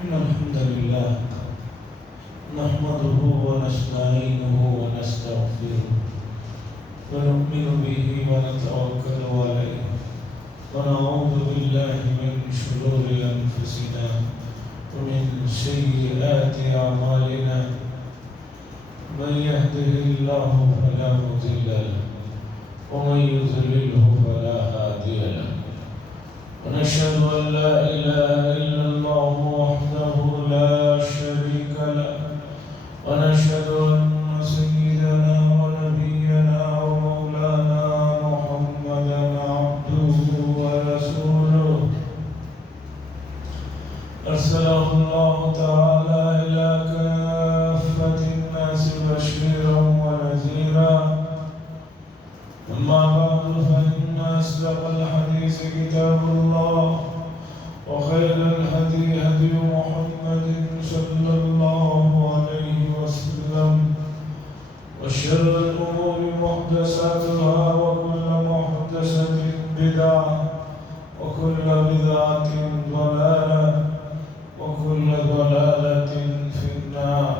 إن الحمد لله نحمده ونستعينه ونستغفره ونؤمن به ونتوكل عليه ونعوذ بالله من شرور أنفسنا ومن سيئات أعمالنا من يهده الله فلا مضل له ومن يضلله فلا هادي له ونشهد أن لا إله إلا الله وحده لا شريك له ونشهد أن سيدنا ونبينا ومولانا محمدا عبده ورسوله أرسله الله تعالى إلى كافة الناس بشيرا ونذيرا أما بعد فإن أصدق الحديث كتاب الله وخير الهدي هدي محمد صلى الله عليه وسلم وشر الأمور محدثاتها وكل محدثة بدعة وكل بدعة ضلالة وكل ضلالة في النار.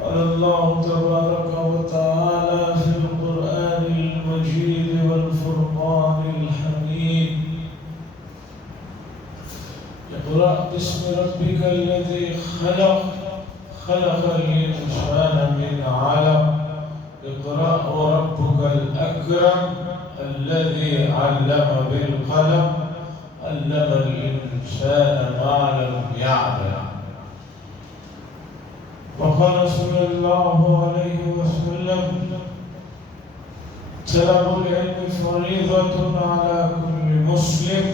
قال الله تبارك وتعالى في القرآن المجيد والفرقان الحميد: اقرأ باسم ربك الذي خلق خلق الإنسان من علق اقرأ وربك الأكرم الذي علم بالقلم علم الإنسان ما لم يعلم. وقال صلى الله عليه وسلم: طلب العلم فريضة على كل مسلم،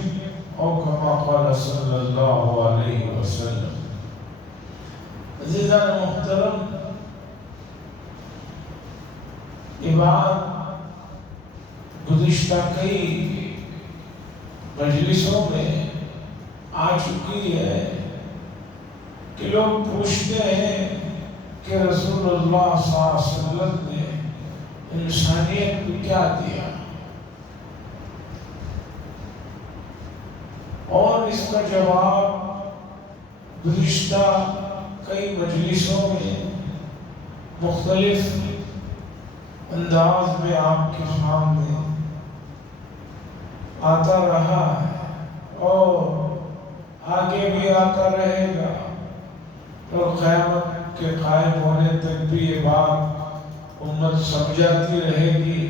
أو كما قال صلى الله عليه وسلم. عزیزان محترم، یہ بات گزشتہ کئی مجلسوں میں آ چکی ہے کہ لوگ پوچھتے ہیں کہ رسول اللہ صلی اللہ علیہ وسلم نے انسانیت کو کیا دیا، اور اس کا جواب گزشتہ کئی مجلسوں میں مختلف انداز میں آپ کے سامنے آتا رہا ہے اور آگے بھی آتا رہے گا، اور قیامت کے قائم ہونے تک بھی یہ بات امت سمجھاتی رہے گی،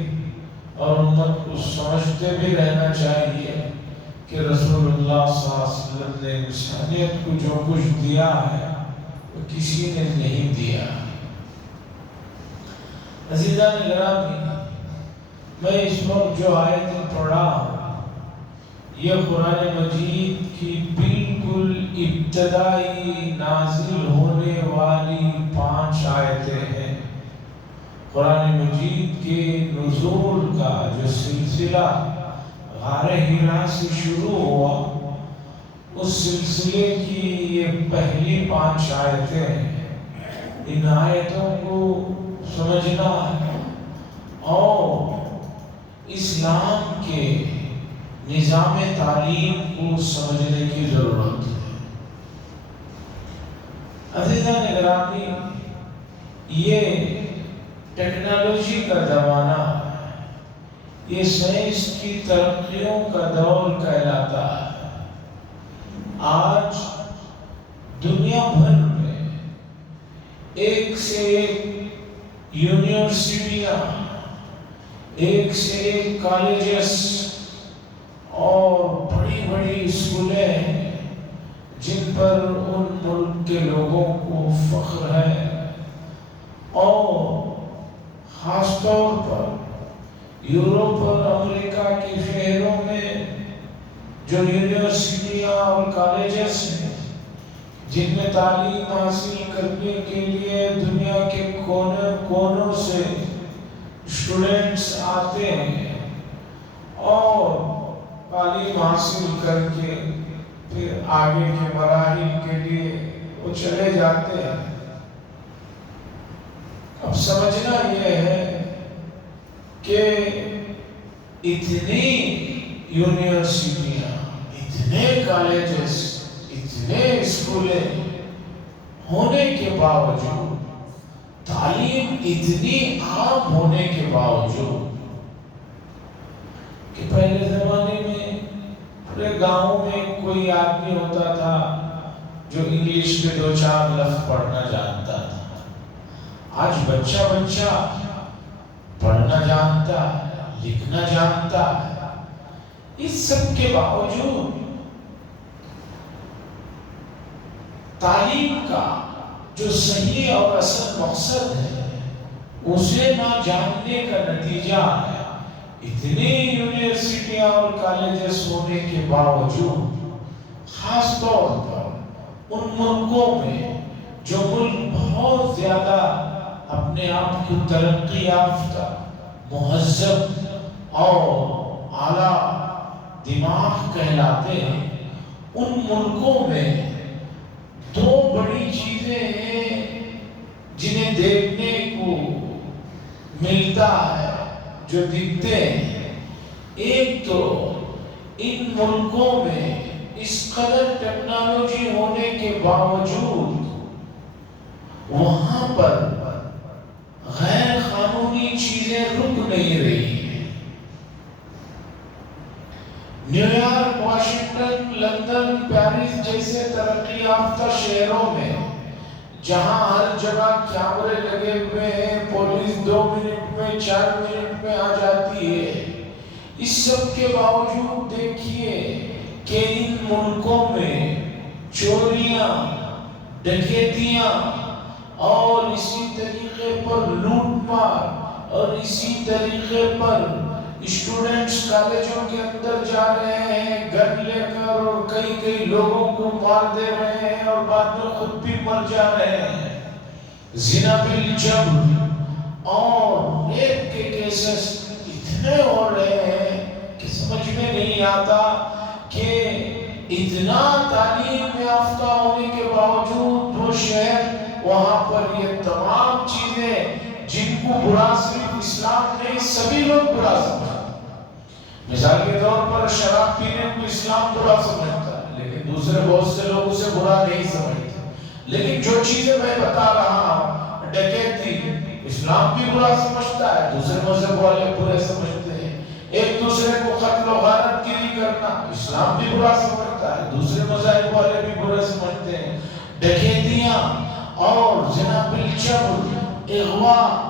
اور امت کو سمجھتے بھی رہنا چاہیے کہ رسول اللہ صلی اللہ علیہ وسلم نے انسانیت کو جو کچھ دیا ہے وہ کسی نے نہیں دیا۔ عزیزان گرامی، میں اس وقت جو آیت پڑھا یہ قرآن مجید کی بالکل ابتدائی نازل ہونے والی 5 آیتیں ہیں۔ قرآن مجید کے نزول کا جو سلسلہ غار حرا سے شروع ہوا، اس سلسلے کی یہ پہلی 5 آیتیں ہیں۔ ان آیتوں کو سمجھنا ہے اور اسلام کے نظام تعلیم کو سمجھنے کی ضرورت ہے۔ عزیزان گرامی، یہ ٹیکنالوجی کا زمانہ ہے، یہ سائنس کی ترقیوں کا دور کہلاتا ہے۔ آج دنیا بھر میں ایک سے ایک یونیورسٹیاں، ایک سے ایک کالجز اور بڑی بڑی اسکولیں ہیں جن پر ان ملک کے لوگوں کو فخر ہے، اور خاص طور پر یورپ اور امریکہ کے شہروں میں جو یونیورسٹیاں اور کالجز ہیں جن میں تعلیم حاصل کرنے کے لیے دنیا کے کونے کونوں سے اسٹوڈنٹس آتے ہیں اور تعلیم حاصل کر کے پھر آگے کے مراحل کے لیے وہ چلے جاتے ہیں۔ اب سمجھنا یہ ہے کہ اتنی یونیورسٹیاں، اتنے کالجز، اتنے اسکولیں ہونے کے باوجود، تعلیم اتنی عام ہونے کے باوجود کہ پہلے زمانے میں پورے گاؤں میں کوئی آدمی ہوتا تھا جو انگلش کے 2-4 لفظ پڑھنا جانتا تھا. آج بچہ پڑھنا جانتا ہے، لکھنا جانتا ہے. اس سب کے باوجود تعلیم کا جو صحیح اور اصل مقصد ہے اسے نہ جاننے کا نتیجہ ہے اتنی یونیورسٹیاں اور کالجز ہونے کے باوجود، خاص طور پر ان ملکوں میں جو ملک بہت زیادہ اپنے آپ کو ترقی یافتہ، مہذب اور اعلیٰ دماغ کہلاتے ہیں، ان ملکوں میں 2 بڑی چیزیں ہیں جنہیں دیکھنے کو ملتا ہے، جو دکھتے ہیں. ایک تو ان ملکوں میں اس قدر ٹیکنالوجی ہونے کے باوجود وہاں پر غیر قانونی چیزیں رک نہیں رہی ہیں. New York, Washington, London, Paris جیسے ترقی یافتہ شہروں میں جہاں ہر جگہ کیمرے لگے ہوئے ہیں، پولیس 2 منٹ میں 4 منٹ میں آ جاتی ہے، اس سب کے باوجود دیکھیے کہ ان ملکوں میں چوریاں، ڈکیتیاں اور اسی طریقے پر لوٹ مار اور اسی طریقے پر اسٹوڈنٹس کالجوں کے اندر جا رہے ہیں گن لے کر اور کئی لوگوں کو مار دے رہے ہیں اور بعد میں خود بھی مر جا رہے ہیں. زنا بالجبر اور ریپ کے کیسز اتنے ہو رہے ہیں کہ سمجھ میں نہیں آتا کہ اتنا تعلیم یافتہ ہونے کے باوجود وہ شہر، وہاں پر یہ تمام چیزیں جن کو برا صرف اسلام نہیں سبھی لوگ برا سمجھتے. مثال کے طور پر شراب پینے کو اسلام برا سمجھتا ہے لیکن دوسرے بہت سے لوگ اسے برا نہیں سمجھتے. لیکن جو چیزیں میں بتا رہا ہوں، ڈکیتی، اسلام بھی برا سمجھتا ہے، دوسرے مذہب والے برے سمجھتے ہیں. ایک دوسرے کو قتل و غارت گری کرنا اسلام بھی برا سمجھتا ہے، دوسرے مذاہب والے بھی برے سمجھتے ہیں. ڈکیتیاں اور زنا بالجبر، اغوا،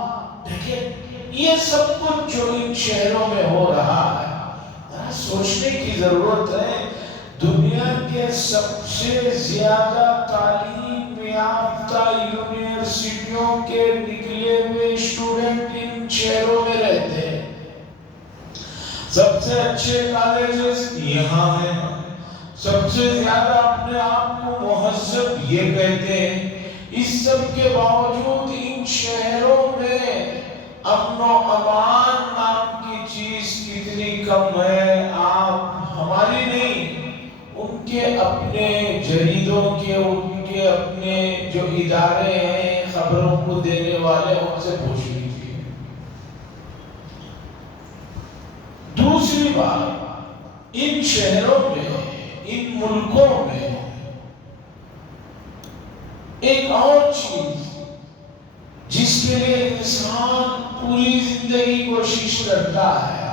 یہ سب کچھ جو ان شہروں میں ہو رہا ہے، سوچنے کی ضرورت ہے. دنیا کے سب سے زیادہ تعلیم یافتہ یونیورسٹیوں کے نکلے ہوئے اسٹوڈنٹ ان شہروں میں رہتے ہیں. سب سے اچھے کالجز یہاں ہیں، سب سے زیادہ اپنے آپ کو مہذب یہ کہتے ہیں. اس سب کے باوجود ان شہروں میں امن و امان نام کی چیز کتنی کم ہے. آپ ہماری نہیں، ان کے اپنے جریدوں کے، ان کے اپنے جو ادارے ہیں خبروں کو دینے والے، ان سے پوچھ لیجیے. دوسری بات، ان شہروں میں، ان ملکوں میں ایک اور چیز جس کے لیے انسان پوری زندگی کوشش کرتا ہے،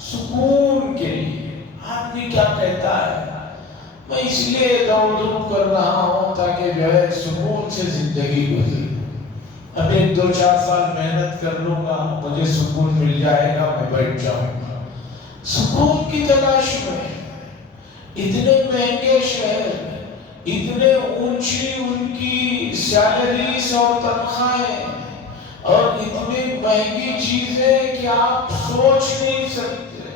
سکون کے لیے. آدمی کیا کہتا ہے، میں اس لیے دوڑ کر رہا ہوں تاکہ جو ہے سکون سے زندگی گزرے. اب 1-2-4 سال محنت کر لوں گا، مجھے سکون مل جائے گا، میں بیٹھ جاؤں گا. سکون کی تلاش میں اتنے مہنگے شہر، اتنے اونچی ان کی سیلریز اور تنخواہیں اور اتنی مہنگی چیزیں کہ آپ سوچ نہیں سکتے.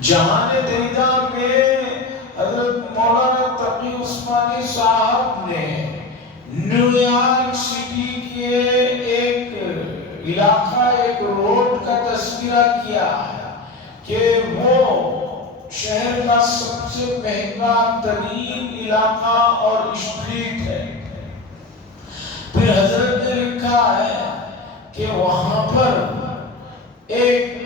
جہان دیدہ میں حضرت مولانا تقی عثمانی صاحب نے نیو یارک سٹی کے ایک علاقہ، ایک روڈ کا تذکرہ کیا ہے کہ وہ شہر کا سب سے مہنگا ترین علاقہ اور اسٹریٹ ہے. پھر حضرت نے لکھا ہے کہ وہاں پر ایک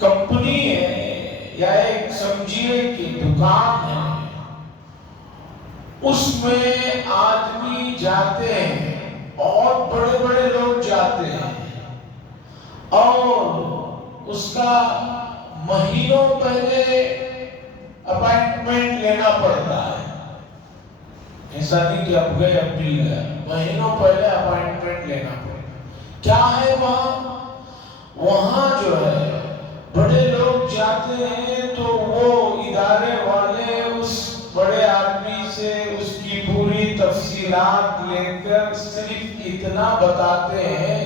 کمپنی ہے یا ایک سمجھیے کی دکان ہے اس میں آدمی جاتے ہیں اور بڑے بڑے لوگ جاتے ہیں اور اس کا مہینوں پہلے اپائنٹمنٹ لینا پڑتا ہے. ایسا نہیں کہ اب گئے اب مل گیا، مہینوں پہلے اپائنٹمنٹ لینا پڑتا. کیا ہے وہاں جو ہے بڑے لوگ جاتے ہیں تو وہ ادارے والے اس بڑے آدمی سے اس کی پوری تفصیلات لے کر صرف اتنا بتاتے ہیں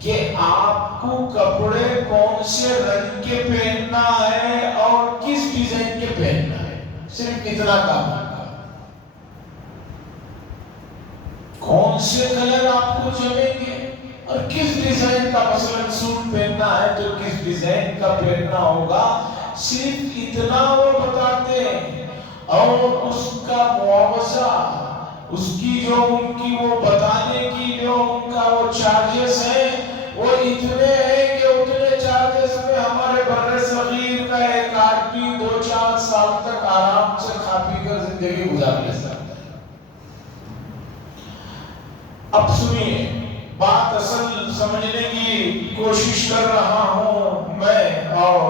کہ آپ کو کپڑے کون سے رنگ کے پہننا ہے اور کس ڈیزائن کے پہننا ہے. صرف اتنا کام ہے. کون سے کلر آپ کو چلیں گے اور کس ڈیزائن کا مثلا سوٹ پہننا ہے تو کس ڈیزائن کا پہننا ہوگا، صرف اتنا وہ بتاتے ہیں. اور اس کا معاوضہ، اس کی جو ان کی وہ بتانے کی جو ان کا وہ چارجز ہیں وہ اتنے ہیں کہ اتنے چارجز میں ہمارے بر صغیر کا ایک آدمی 2-4 سال تک آرام سے کھا پی کر زندگی گزار لے سکتا ہے. اب سنیے، بات اصل سمجھنے کی کوشش کر رہا ہوں میں اور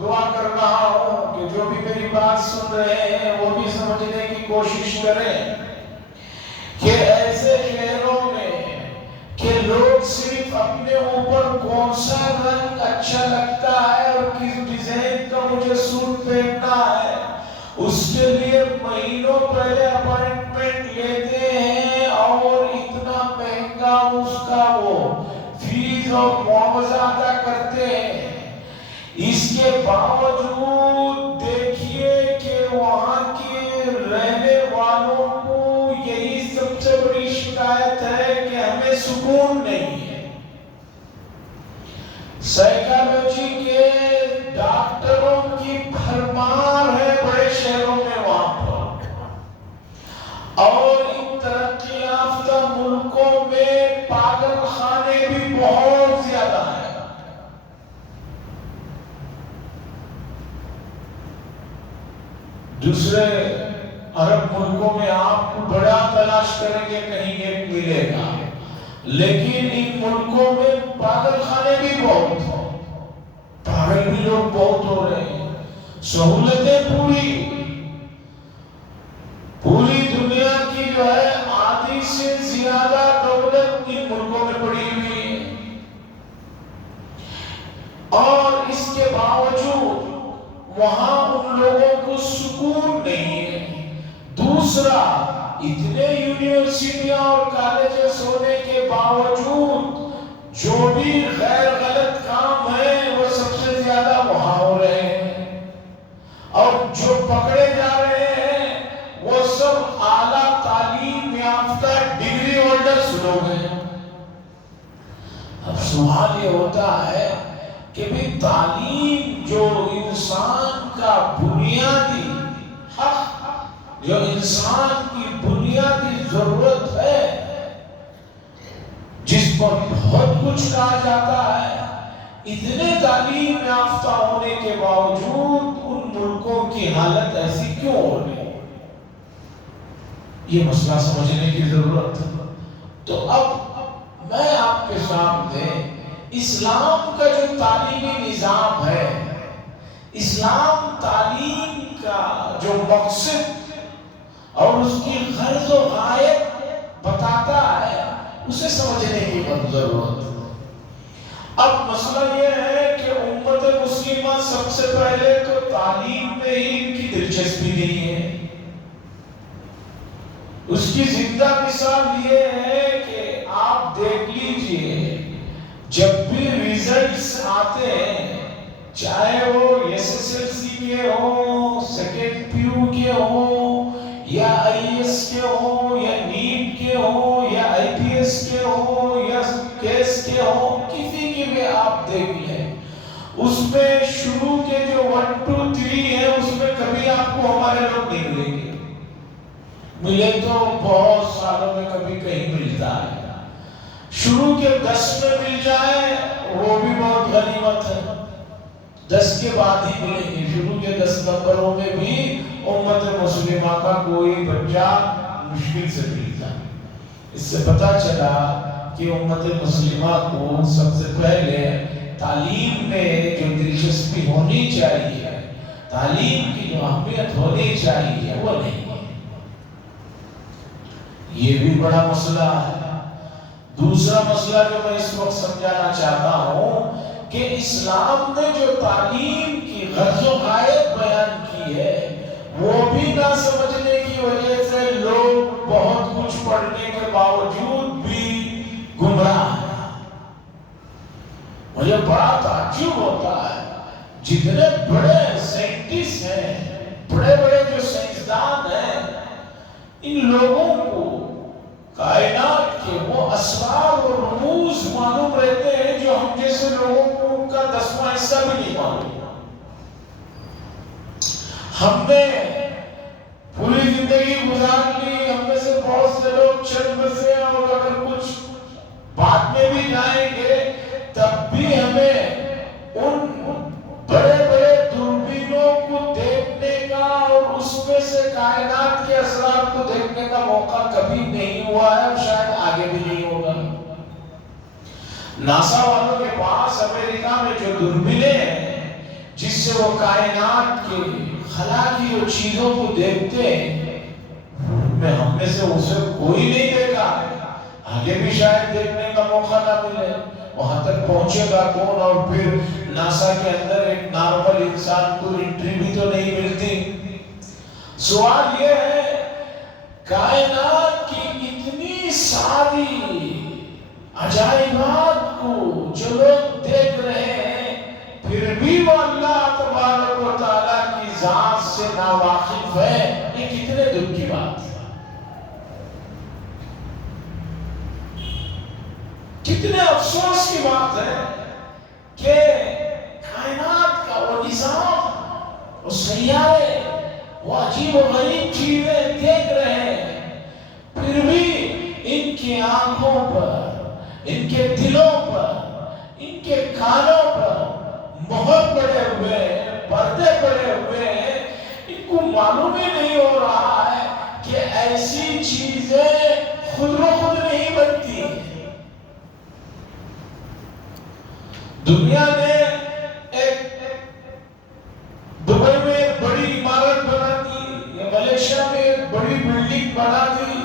دعا کر رہا ہوں کہ جو بھی میری بات سن رہے ہیں وہ بھی سمجھنے کی کوشش کریں کہ ایسے شہروں میں کہ لوگ صرف اپنے اوپر کون سا رنگ اچھا لگتا ہے اور کس ڈیزائن کا مجھے سوٹ پہننا ہے اس کے لیے مہینوں پہلے اپائنٹمنٹ لیتے ہیں اور اتنا مہنگا اس کا وہ فیس اور معاوضہ ادا کرتے ہیں. اس کے باوجود دیکھیے کہ وہاں کے رہنے والوں کو یہی سب سے بڑی شکایت ہے کہ ہمیں سکون نہیں ہے. سائیکالوجی کے ڈاکٹروں کی بھرمار ہے بڑے شہروں میں وہاں پر، اور ان ترقی یافتہ ملکوں میں پاگل خانے بھی بہت زیادہ ہیں. دوسرے عرب ملکوں میں آپ کو بڑا تلاش کریں گے کہیں ایک ملے گا، لیکن ان ملکوں میں پاگل خانے بھی بہت ہیں. پاگل بھی لوگ بہت ہو رہے ہیں. سہولتیں پوری دنیا کی جو ہے آدھی سے زیادہ دولت ان ملکوں میں پڑی ہوئی ہے، اور اس کے باوجود وہاں ان لوگوں کو سکون نہیں ہے. دوسرا، اتنے یونیورسٹیاں اور کالجز ہونے کے باوجود جو بھی غیر غلط کام ہے وہ سب سے زیادہ وہاں ہو رہے ہیں، اور جو پکڑے جا رہے ہیں وہ سب اعلیٰ تعلیم یافتہ ڈگری ہولڈرز لوگ ہیں. اب سوال یہ ہوتا ہے کہ بھی تعلیم جو انسان کا بنیادی حق، جو انسان کی بنیادی ضرورت ہے، جس پر بہت کچھ کہا جاتا ہے، اتنے تعلیم یافتہ ہونے کے باوجود ان ملکوں کی حالت ایسی کیوں ہو رہی ہے؟ یہ مسئلہ سمجھنے کی ضرورت ہے. تو اب میں آپ کے سامنے اسلام کا جو تعلیمی نظام ہے، اسلام تعلیم کا جو مقصد اور اس کی غرض و غایت بتاتا ہے، اسے سمجھنے کی بہت ضرورت ہے. اب مسئلہ یہ ہے کہ امت مسلمہ سب سے پہلے تو تعلیم میں ہی ان کی دلچسپی نہیں ہے. اس کی زندہ مثال یہ ہے کہ آپ دیکھ لیجئے، جب بھی ریزلٹس آتے ہیں، چاہے وہ SSLC کے ہوں، سیکنڈ پیو کے ہوں، یا IAS کے ہوں، یا نیٹ کے ہوں، یا IPS کے ہوں، یا کیس کے ہوں، کسی کی بھی آپ دیکھ لیں، اس میں شروع کے جو 1 2 3 ہیں اس میں کبھی آپ کو ہمارے لوگ نہیں ملیں گے. ملے تو بہت سالوں میں کبھی کہیں ملتا ہے. شروع کے 10 میں مل جائے وہ بھی بہت غنیمت ہے. 10 کے بعد ہی ملیں گے. شروع کے 10 نمبروں میں بھی امت مسلمہ کا کوئی بچہ مشکل سے ملتا ہے۔ اس سے پتہ چلا کہ امت مسلمہ کو سب سے پہلے تعلیم میں جو دلچسپی ہونی چاہیے، تعلیم کی جو اہمیت ہونی چاہیے وہ نہیں ہے۔ یہ بھی بڑا مسئلہ ہے۔ دوسرا مسئلہ جو میں اس وقت سمجھانا چاہتا ہوں کہ اسلام نے جو تعلیم کی غرض و غایت بیان کی ہے وہ بھی نہ سمجھنے کی وجہ سے لوگ بہت کچھ پڑھنے کے باوجود بھی گمراہ ہیں۔ مجھے بڑا تعجب ہوتا ہے، جتنے بڑے سائنٹسٹ ہیں، بڑے بڑے جو سائنسدان ہیں، ان لوگوں کو کائنات کے وہ اسرار اور رموز معلوم رہتے ہیں جو ہم جیسے لوگوں کو ان کا 10واں حصہ بھی نہیں معلوم۔ ہم نے پوری زندگی گزار لی، ہم میں سے بہت سے لوگ چند بسے، اور اگر کچھ بعد میں بھی جائیں گے تب بھی ہمیں ان بڑے بڑے دوربینوں کو دیکھنے کا اور اس میں سے کائنات کے اسرار کو دیکھنے کا موقع کبھی نہیں ہوا ہے، اور شاید آگے بھی نہیں ہوگا۔ ناسا والوں کے پاس امریکہ میں جو دوربینیں ہیں جس سے وہ کائنات کے خلا کی جو چیزوں کو دیکھتے ہیں، ہم میں سے اسے کوئی نہیں دیکھا، آگے بھی شاید دیکھنے کا موقع نہ ملے۔ وہاں تک پہنچے گا کون؟ اور پھر ناسا کے اندر ایک نارمل انسان کو انٹری بھی تو نہیں ملتی۔ سوال یہ ہے، کائنات کی اتنی ساری عجائبات کو جو لوگ دیکھ رہے ہیں، پھر بھی وہ اللہ تبارک و تعالیٰ کی ذات سے ناواقف ہے، یہ کتنے دکھ کی بات ہے، کتنے افسوس کی بات ہے کہ کائنات کا وہ نظام، وہ سیارے، وہ عجیب و غریب چیزیں دیکھ رہے ہیں، پھر بھی ان کی آنکھوں پر، ان کے دلوں پر، ان کے کانوں پر مہر پڑے ہوئے ہیں، پردے پڑے ہوئے ہیں، ان کو معلوم ہی نہیں ہو رہا ہے کہ ایسی چیزیں خود و خود نہیں بنتی۔ دنیا نے ایک دبئی میں ایک بڑی عمارت بنا دی، یا ملیشیا میں ایک بڑی بلڈنگ بنا دی،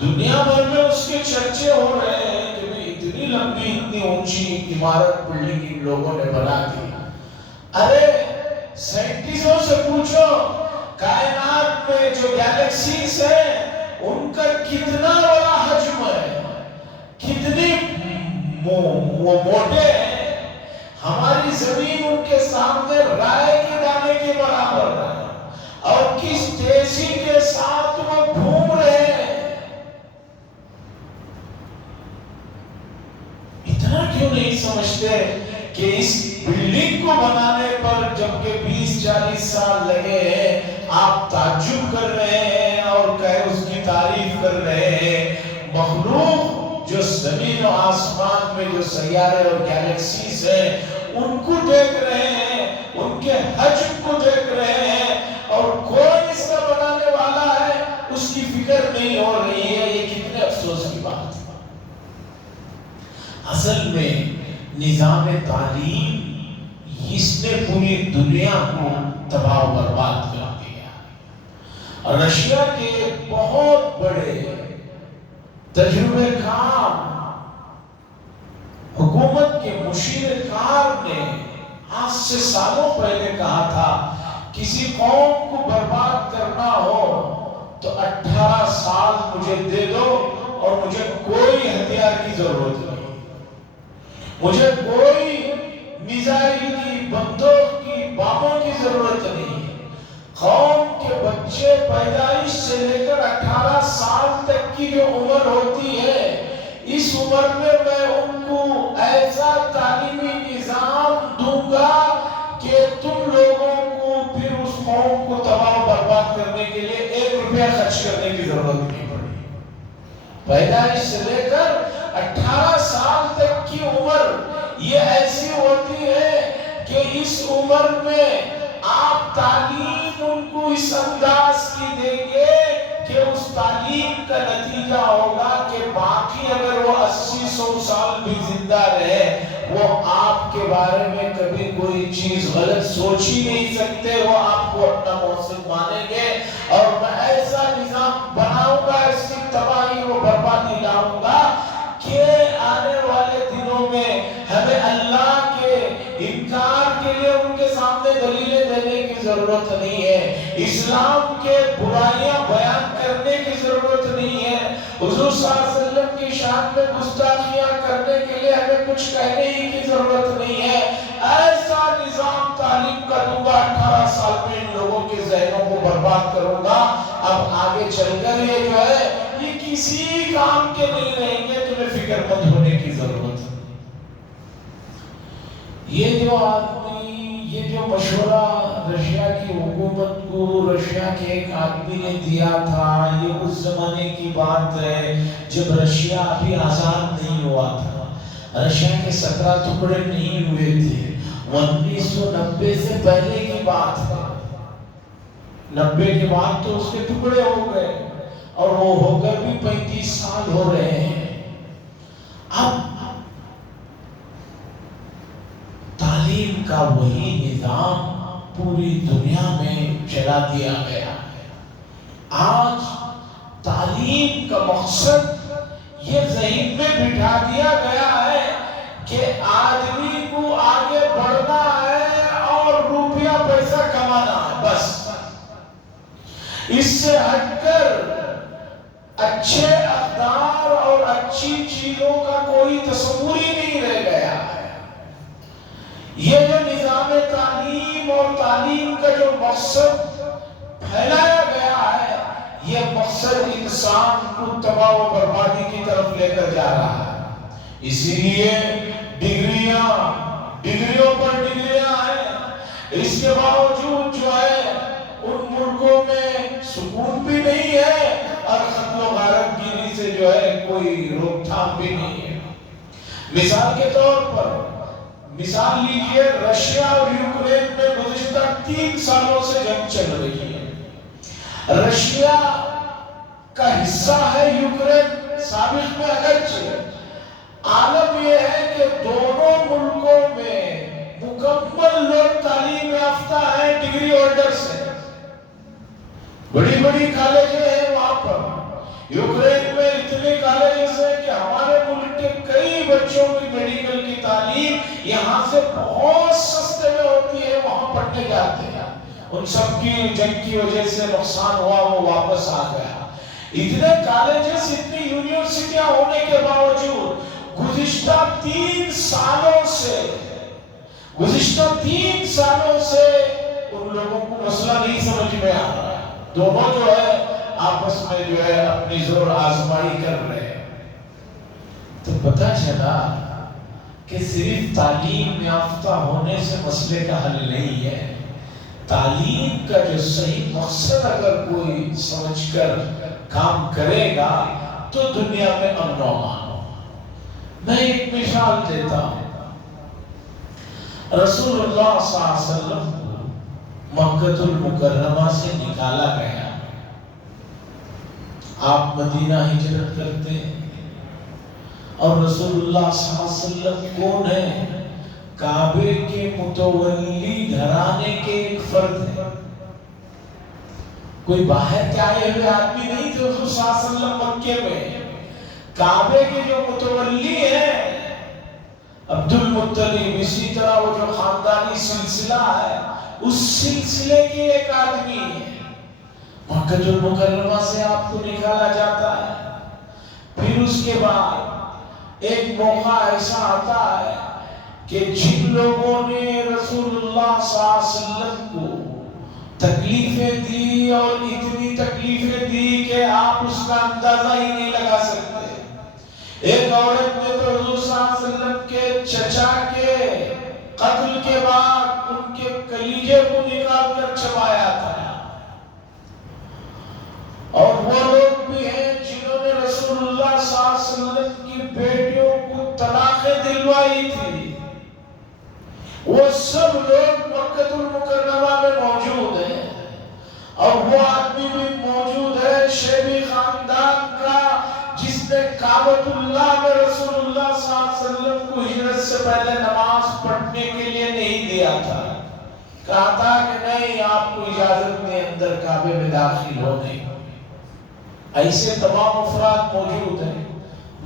دنیا بھر میں اس کے چرچے ہو رہے ہیں کہ اتنی لمبی اتنی اونچی عمارت بلڈنگ ان لوگوں نے بنا دی۔ ارے سائنٹسٹوں سے پوچھو کائنات میں جو گیلیکسیز ہیں ان کا کتنا بڑا حجم ہے، کتنی وہ موٹے ہیں، ہماری زمین ان کے سامنے رائے کے دانے کے برابر ہے، اور کس تیزی کے ساتھ وہ گھوم رہے ہیں۔ اتنا کیوں نہیں سمجھتے کہ اس بلڈنگ کو بنانے پر جبکہ 20-40 سال لگے ہیں، آپ تعجب کر رہے ہیں اور اس کی تعریف کر رہے ہیں۔ مخلوق جو زمین و آسمان میں جو سیارے اور گیلیکسیز ہیں ان کو دیکھ رہے ہیں، ان کے حجم کو دیکھ رہے ہیں، اور کوئی اس کا بنانے والا ہے اس کی فکر نہیں ہو رہی ہے۔ یہ کتنے افسوس کی بات ہے۔ اصل میں نظام تعلیم اس نے پوری دنیا کو تباہ و برباد کر دیا۔ رشیا کے بہت بڑے تجربہ کار حکومت کے مشیر کار نے آج سے سالوں پہلے کہا تھا کسی قوم کو برباد کرنا ہو تو 18 سال مجھے دے دو اور مجھے کوئی ہتھیار کی ضرورت نہیں، مجھے کوئی میزائل کی، بندوق کی، باموں کی ضرورت نہیں۔ قوم کے بچے پیدائش سے لے کر 18 سال تک کی جو عمر ہوتی ہے، اس عمر میں میں ان کو ایسا تعلیمی نظام دوں گا کہ تم لوگوں کو پھر اس قوم کو تباہ و برباد کرنے کے لیے 1 روپیہ خرچ کرنے کی ضرورت نہیں پڑی۔ پیدائش سے لے کر 18 سال تک کی عمر یہ ایسی ہوتی ہے کہ اس عمر میں آپ تعلیم ان کو اس انداز کی دیں گے کہ اس تعلیم کا نتیجہ ہوگا کہ باقی اگر وہ 80-100 سال بھی زندہ رہے وہ آپ کے بارے میں کبھی کوئی چیز غلط سوچ ہی نہیں سکتے، وہ آپ کو اپنا محسن مانیں گے۔ اور میں ایسا نظام بناؤں گا، اس کی تباہی و بربادی لاؤں گا کہ آنے والے دنوں میں ہمیں اللہ کے انکار کے لیے ان کے سامنے دلیلیں دینے کی ضرورت نہیں ہے، اسلام کے برائیاں بیان کرنے کی ضرورت نہیں ہے، حضور صلی اللہ علیہ وسلم کی شان میں گستاخیاں کرنے کے لیے ہمیں کچھ کہنے ہی کی ضرورت نہیں ہے۔ ایسا نظام تعلیم کا دوں گا، 18 سال میں ان لوگوں کے ذہنوں کو برباد کروں گا۔ اب آگے چل کر یہ جو ہے یہ کسی کام کے نہیں رہیں گے، تمہیں فکر مند ہونے کی ضرورت ہے۔ یہ جو آدمی، یہ جو مشورہ رشیا کی حکومت کو رشیا کے ایک آدمی نے دیا تھا، یہ اس زمانے کی بات ہے جب رشیا ابھی آزاد نہیں ہوا تھا، رشیا کے 17 ٹکڑے نہیں ہوئے تھے، 1990 سے پہلے کی بات ہے۔ 90 کے بعد تو اس کے ٹکڑے ہو گئے اور وہ ہو کر بھی 35 سال ہو رہے ہیں۔ اب تعلیم کا وہی نظام پوری دنیا میں چلا دیا گیا ہے۔ آج تعلیم کا مقصد یہ ذہن میں بٹھا دیا گیا ہے کہ آدمی کو آگے بڑھنا ہے اور روپیہ پیسہ کمانا ہے، بس۔ اس سے ہٹ کر اچھے اقدار اور اچھی چیزوں کا کوئی تصور ہی نہیں رہ گیا ہے۔ یہ جو نظام تعلیم اور تعلیم کا جو مقصد پھیلایا گیا ہے، یہ مقصد انسان کو تباہ و بربادی کی طرف لے کر جا رہا ہے۔ اسی لیے ڈگریوں پر ڈگریاں ہیں، اس کے باوجود جو ہے ان ملکوں میں سکون بھی نہیں ہے اور قتل و غارت گیری سے جو ہے کوئی روک تھام بھی نہیں ہے۔ مثال کے طور پر مثال لیجئے، رشیا اور یوکرین میں گزشتہ 3 سالوں سے جنگ چل رہی ہے۔ رشیا کا حصہ ہے یوکرین سابق میں، اگرچہ عالم یہ ہے کہ دونوں ملکوں میں مکمل لوگ تعلیم یافتہ ہیں، ڈگری ہولڈرز ہیں، بڑی بڑی کالجیں ہیں وہاں پر۔ یوکرین میں اتنے کالجز ہیں کہ ہمارے ملک کے کئی بچوں کی میڈیکل کی تعلیم یہاں سے بہت سستے میں ہوتی ہے، وہاں پڑھنے جاتے ہیں۔ ان سب کی جنگ کی وجہ سے نقصان ہوا، وہ واپس آ گیا۔ اتنے کالجز، اتنی یونیورسٹیاں ہونے کے باوجود گزشتہ 3 سالوں سے ان لوگوں کو مسئلہ نہیں سمجھ میں آ رہا ہے۔ دونوں جو ہے آپس میں جو ہے اپنی زور آزمائی کر رہے ہیں۔ تو پتہ چلا کہ صرف تعلیم یافتہ ہونے سے مسئلے کا حل نہیں ہے۔ تعلیم کا جو صحیح مقصد اگر کوئی سمجھ کر کام کرے گا تو دنیا میں امن و امان ہوگا۔ میں ایک مثال دیتا ہوں۔ رسول اللہ صلی اللہ علیہ وسلم کو مکہ المکرمہ سے نکالا گیا، آپ مدینہ ہجرت کرتے ہیں، اور رسول اللہ صلی اللہ علیہ وسلم کون ہے؟ کعبے کے متولی گھرانے کے ایک فرد ہے، کوئی باہر کے آئے ہوئے آدمی نہیں تھے۔ رسول صلی اللہ علیہ وسلم مکے میں کعبے کے جو متولی ہیں عبد المطلب، اسی طرح وہ جو خاندانی سلسلہ ہے اس سلسلے کے ایک آدمی ہے۔ مکہ المکرمہ سے آپ کو نکالا جاتا ہے، پھر اس کے بعد ایک موقع ایسا آتا ہے کہ جن لوگوں نے رسول اللہ صلی اللہ علیہ وسلم کو تکلیفیں دی اور اتنی تکلیفیں دی کہ آپ اس کا اندازہ ہی نہیں لگا سکتے۔ ایک عورت نے تو حضور صلی اللہ علیہ وسلم کے چچا کے قتل کے بعد ان کے کلیجے کو نکال کر چبایا تھا، اور وہ لوگ بھی ہیں جنہوں نے رسول اللہ صلی اللہ علیہ وسلم کی بیٹیوں کو طلاقیں دلوائی تھی، وہ وہ سب لوگ مکہ المکرمہ میں موجود ہیں، اور وہ آدمی بھی موجود ہے شیبی خاندان کا جس نے کعبۃ اللہ میں رسول اللہ صلی اللہ علیہ وسلم کو ہجرت سے پہلے نماز پڑھنے کے لیے نہیں دیا تھا، کہا تھا کہ نہیں آپ کو اجازت نہیں اندر کعبے میں داخل ہونے۔ ایسے تمام افراد موجود ہیں۔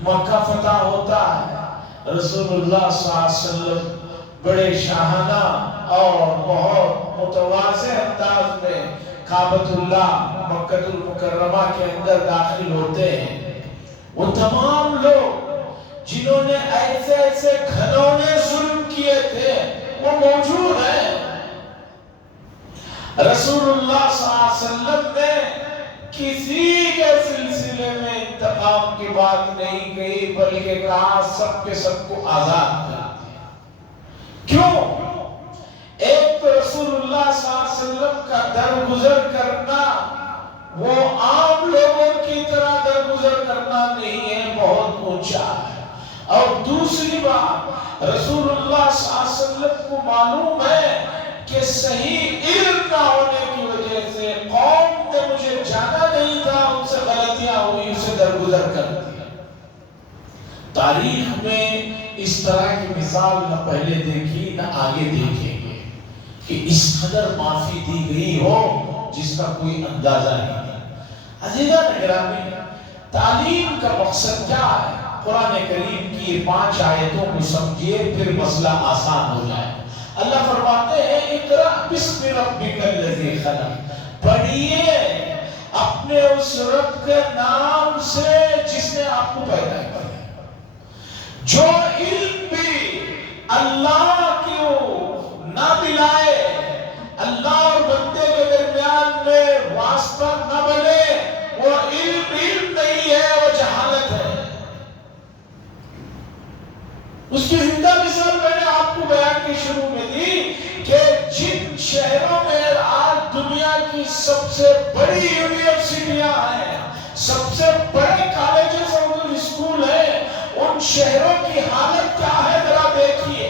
مکہ فتح ہوتا ہے، رسول اللہ صلی اللہ علیہ وسلم بڑے شاہانہ اور بہت متواضع انداز میں کعبۃ اللہ مکہ المکرمہ کے اندر داخل ہوتے ہیں۔ وہ تمام لوگ جنہوں نے ایسے ایسے گھنونے ظلم کیے تھے وہ موجود ہیں۔ رسول اللہ صلی اللہ علیہ وسلم نے کسی کے سلسلے میں انتقام کی بات نہیں کہی، بلکہ کہا سب کے سب کو آزاد کر دیا۔ کیوں؟ ایک تو رسول اللہ صلی اللہ علیہ وسلم کا درگزر کرنا وہ عام لوگوں کی طرح درگزر کرنا نہیں ہے، بہت اونچا ہے۔ اور دوسری بات، رسول اللہ صلی اللہ علیہ وسلم کو معلوم ہے کہ صحیح علم نہ ہونے کی وجہ سے قوم نے مجھے جانا نہیں تھا، ان سے غلطیاں ہوئی، اسے درگزر کر دیا۔ تاریخ میں اس طرح کی مثال نہ پہلے دیکھی نہ آگے دیکھیں گے کہ اس قدر معافی دی گئی ہو جس کا کوئی اندازہ نہیں۔ عزیزان گرامی، تعلیم کا مقصد کیا ہے؟ قرآن کریم کی 5 آیتوں کو سمجھیے پھر مسئلہ آسان ہو جائے۔ اللہ فرماتے ہیں اقرأ بسم ربک الذی خلق، پڑھیے اپنے اس رب کے نام سے جس نے آپ کو پیدا کیا۔ جو علم بھی اللہ کو نہ ملائے، اللہ اور بندے کے درمیان میں واسطہ نہ بنے، وہ علم نہیں ہے، وہ جہالت ہے۔ اس کی زندہ مثال میں نے آپ کو بیان کی شروع میں دی کہ جن شہروں میں آج دنیا کی سب سے بڑی یونیورسٹیاں ہیں، سب سے بڑے کالجز اور اسکول ہیں، ان شہروں کی حالت کیا ہے ذرا دیکھیے۔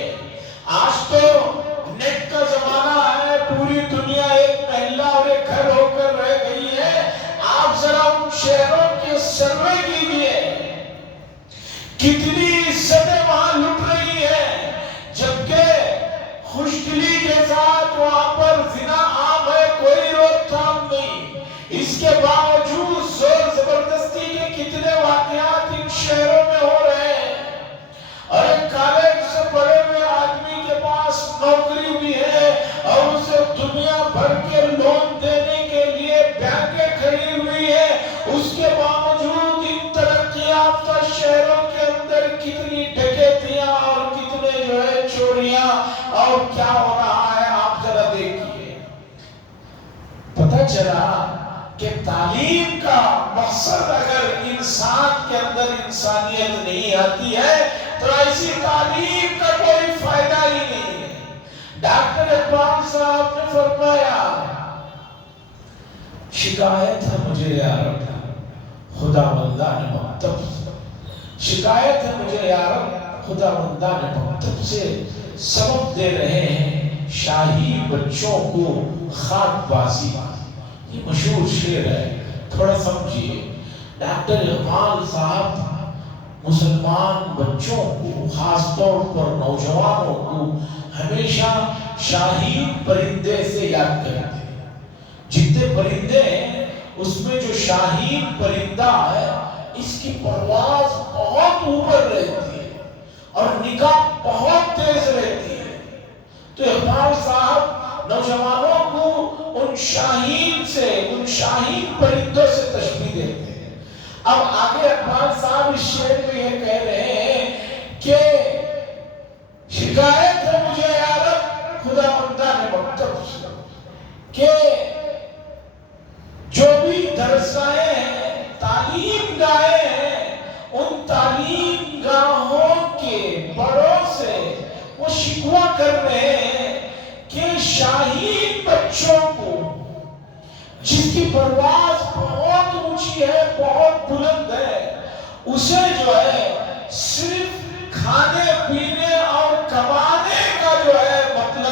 آج تو نیٹ کا زمانہ ہے، پوری دنیا ایک محلہ اور ایک گھر ہو کر رہ گئی ہے۔ آپ ذرا ان شہروں کے سروے کیجئے، کتنی عزتیں وہاں لٹ رہی ہیں، جبکہ خوشدلی کے ساتھ وہاں پر زنا عام ہے، کوئی روک تھام نہیں۔ اس کے باوجود زور زبردستی کے کتنے واقعات ان شہروں میں ہو رہے ہیں، اور ایک کالج سے پڑھے ہوئے آدمی کے پاس نوکری بھی ہے اور اسے دنیا بھر کے لون دینے کے لیے بینکیں کھڑی ہوئی ہے، اس کے باوجود ان ترقی یافتہ شہروں کے اندر کتنی ڈکیتیاں اور کتنے جو ہے چوریاں اور کیا ہو رہا ہے، آپ ذرا دیکھیے۔ پتہ چلا کہ تعلیم کا مقصد اگر انسان کے اندر انسانیت نہیں آتی ہے تو ایسی تعلیم کا کوئی فائدہ ہی نہیں ہے۔ ڈاکٹر اقبال صاحب نے فرمایا، شکایت ہے مجھے یا رب خدا بندہ نے مکتب سے، شکایت ہے مجھے یا رب خدا بندہ نے مکتب سے، سبق دے رہے ہیں شاہی بچوں کو خاک بازی۔ یہ مشہور شعر ہے، تھوڑا سمجھیے۔ ڈاکٹر اقبال صاحب مسلمان بچوں کو، خاص طور پر نوجوانوں کو، ہمیشہ شاہین پرندے سے یاد کرتے ہیں۔ جتنے پرندے ہیں اس میں جو شاہین پرندہ ہے اس کی پرواز بہت اوپر رہتی ہے اور نگاہ بہت تیز رہتی ہے۔ تو اقبال صاحب نوجوانوں کو ان شاہین سے، ان شاہین پرندوں سے تشبیہ دیتے ہیں۔ اب آگے اقبال صاحب اس شعر میں یہ کہہ رہے ہیں کہ شکایت ہے مجھے یا رب خدا بندہ نے مکتب سے کہ جو بھی درسگاہیں ہیں، تعلیم گاہیں ہیں، ان تعلیم گاہوں کے بڑوں سے وہ شکوہ کر رہے ہیں کہ شاہین بچوں کو جس کی پرواز بہت اونچی ہے، بہت بلند ہے، اسے جو ہے صرف کھانے پینے اور کمانے کا جو ہے مطلب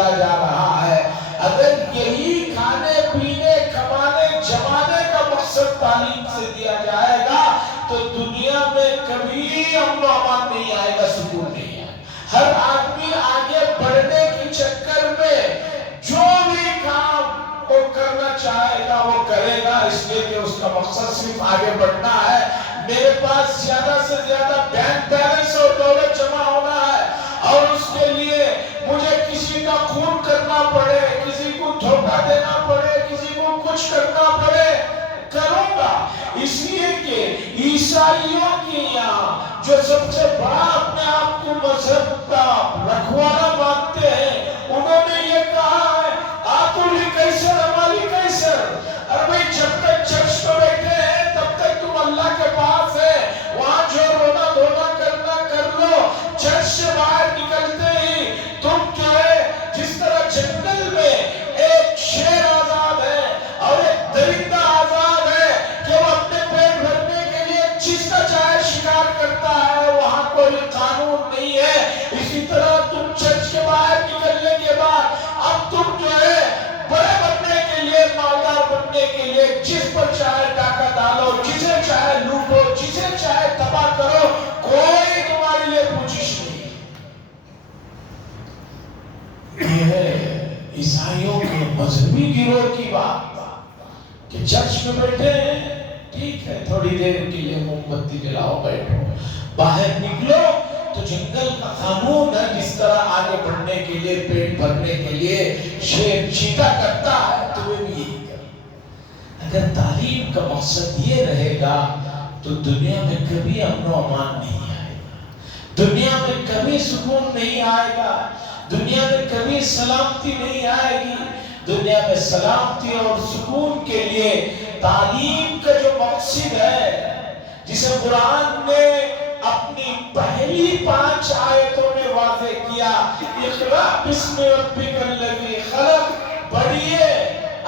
دیا جا رہا ہے۔ اگر یہی کھانے پینے کمانے جمانے کا مقصد تعلیم سے دیا جائے گا تو دنیا میں کبھی امن و امان نہیں آئے گا، سکون نہیں آئے گا۔ ہر آدمی آگے بڑھنے کے چکر میں جو بھی کام وہ کرنا چاہے گا وہ کرے گا، اس لیے کہ اس کا مقصد صرف آگے بڑھنا ہے۔ میرے پاس زیادہ سے زیادہ بینک بیلنس اور دولت جمع ہونا ہے، اور اس کے لیے مجھے کسی کا خون کرنا پڑے، کسی کو دھوکہ دینا پڑے، کسی کو کچھ کرنا پڑے، کروں گا۔ اس لیے کہ عیسائیوں کی یہاں جو سب سے بڑا اپنے آپ کو مذہب کا رکھوالا مانتے ہیں، انہوں نے یہ کہا ہے آتو لی کیسر ہمالی کیسر۔ اور بھئی جب تک چرچ میں بیٹھے ہیں تب تک تم اللہ کے پاس ہے، وہاں جو رونا دھونا کرنا کر لو، چرچ سے باہر نکلتے ہی تم جو ہے جس طرح جنگل میں ایک شیر آزاد ہے اور ایک درندہ آزاد ہے کہ وہ اپنے پیٹ بھرنے کے لیے جس کا چاہے شکار کرتا ہے، وہاں کوئی قانون نہیں ہے، اسی طرح تم چرچ کے باہر نکلنے کے بعد اب تم جو ہے بڑے بننے کے لیے، مالدار بننے کے لیے جس پر چاہے ڈاکہ ڈالو، جسے چاہے لوٹو، جسے چاہے تباہ کرو، کوئی تمہارے لیے پوچھش نہیں۔ یہ ہے عیسائیوں کے مذہبی گروہ کی بات کہ چرچ میں بیٹھے ہیں، ٹھیک ہے تھوڑی دیر کے لیے موم بتی جلاؤ بیٹھو، باہر نکلو تو جنگل کا قانون ہے، جس طرح آگے بڑھنے کے لیے پیٹ بھرنے کے لیے شیر چیتا کرتا ہے تمہیں بھی یہی کرنا۔ اگر تعلیم کا مقصد یہ رہے گا تو دنیا میں کبھی امن و امان نہیں آئے گا، دنیا میں کبھی سکون نہیں آئے گا، دنیا میں کبھی سلامتی نہیں آئے گی۔ دنیا میں سلامتی اور سکون کے لیے تعلیم کا جو مقصد ہے، جسے قرآن نے اپنی پہلی 5 آیتوں میں واضح کیا، اقرأ بسم ربک الذی خلق، پڑھیے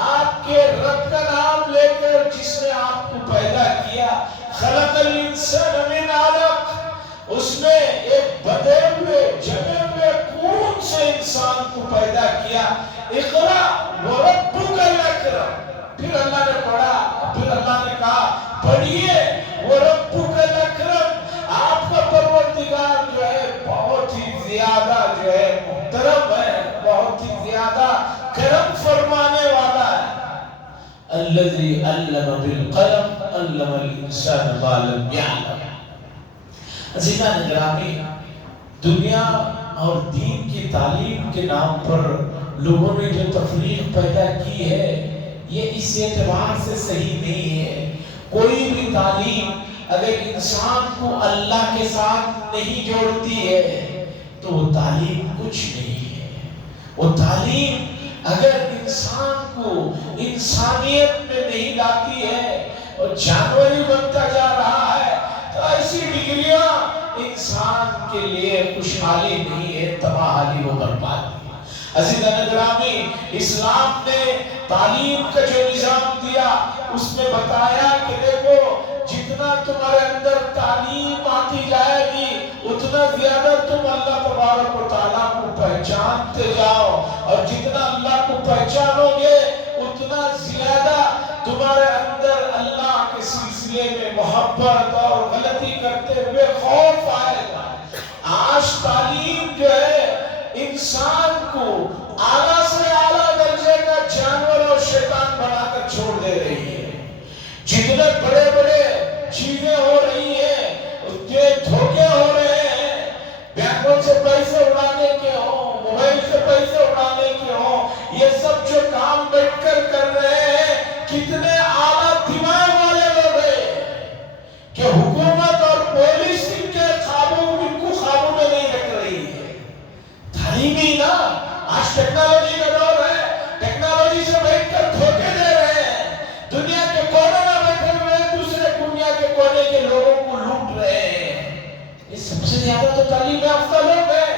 آپ کے رب کا نام لے کر جس نے آپ کو پیدا کیا، خلق الانسان من علق، اس نے ایک بدے ہوئے جمے ہوئے خون سے انسان کو پیدا کیا، اقرأ وربک الاکرم۔ پھر اللہ نے پڑھا، پھر اللہ نے کہا پڑھیے وربک الاکرم، آپ کا پروردگار جو ہے بہت ہی زیادہ جو ہے محترم ہے، بہت ہی زیادہ کرم فرمانے والا ہے۔ الذی علم بالقلم علم الانسان ما لم یعلم۔ عزیزان گرامی، دنیا اور دین کی تعلیم کے نام پر لوگوں نے جو تفریق پیدا کی ہے، یہ اس اعتبار سے صحیح نہیں ہے۔ کوئی بھی تعلیم اگر انسان کو اللہ کے ساتھ نہیں جوڑتی ہے تو وہ تعلیم کچھ نہیں ہے۔ وہ تعلیم اگر انسان کو انسانیت میں نہیں لاتی ہے اور جانوری بنتا جا رہا ہے تو ایسی ڈگریاں انسان کے لیے خوشحالی نہیں ہے، تباہی و بربادی۔ عزیزان گرامی، اسلام نے تعلیم کا جو نظام دیا اس میں بتایا کہ دیکھو جتنا تمہارے اندر تعلیم آتی جائے گی اتنا زیادہ تم اللہ تبارک و تعالیٰ کو پہچانتے جاؤ، اور جتنا اللہ کو پہچانو گے اتنا زیادہ تمہارے اندر اللہ کے سلسلے میں محبت اور غلطی کرتے ہوئے خوف آئے گا۔ آج تعلیم جو ہے انسان کو اعلیٰ سے اعلیٰ درجے کا جانور اور شیطان بنا کر چھوڑ دے رہی ہے۔ جتنے بڑے بڑے چیزیں ہو رہی ہیں، اتنے دھوکے ہو رہے ہیں، بینکوں سے پیسے اڑانے کے ہوں، موبائل سے پیسے اڑانے کے ہوں، یہ سب جو کام بیٹھ کر کر رہے ہیں، کتنے اعلیٰ دماغ والے لوگ ہیں کہ حکومت اور پولیس ان کے ان کو قابو میں نہیں رکھ رہی ہے۔ تعلیمی نا، آج ٹیکنالوجی کا دور ہے، ٹیکنالوجی سے بیٹھ کر دھوکے دے رہے ہیں، دنیا کے کونے میں بیٹھے ہوئے دوسرے دنیا کے کونے کے لوگوں کو لوٹ رہے ہیں۔ یہ سب سے زیادہ تو تعلیم یافتہ لوگ ہیں۔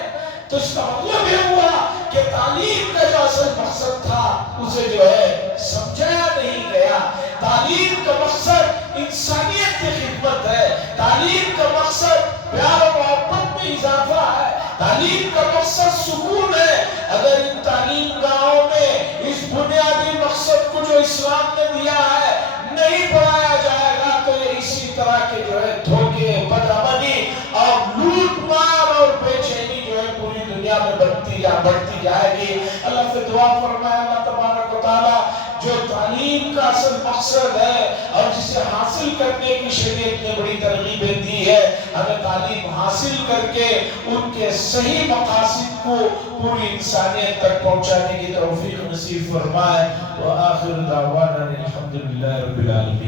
تو اس کا مطلب یہ ہوا کہ تعلیم کا جو اصل مقصد تھا اسے جو ہے سمجھایا نہیں گیا۔ تعلیم کا مقصد انسانیت کی خدمت ہے، تعلیم کا مقصد پیار و محبت میں اضافہ ہے، تعلیم کا مقصد سکون ہے. اگر ان تعلیم گاہوں میں اس بنیادی مقصد کو جو اسلام نے دیا ہے نہیں پڑھایا جائے گا تو یہ اسی طرح کے جو ہے دھوکے، بدامنی اور لوٹ مار اور بے چینی جو ہے پوری دنیا میں بڑھتی جائے گی. اللہ سے دعا فرمائے اللہ تبارک و تعالیٰ جو تعلیم کا اصل مقصد ہے اور جسے حاصل کرنے کی شریعت نے بڑی ترغیبیں دی ہے، ہمیں تعلیم حاصل کر کے ان کے صحیح مقاصد کو پوری انسانیت تک پہنچانے کی توفیق نصیب فرمائے. وآخر دعوانا الحمدللہ رب العالمین.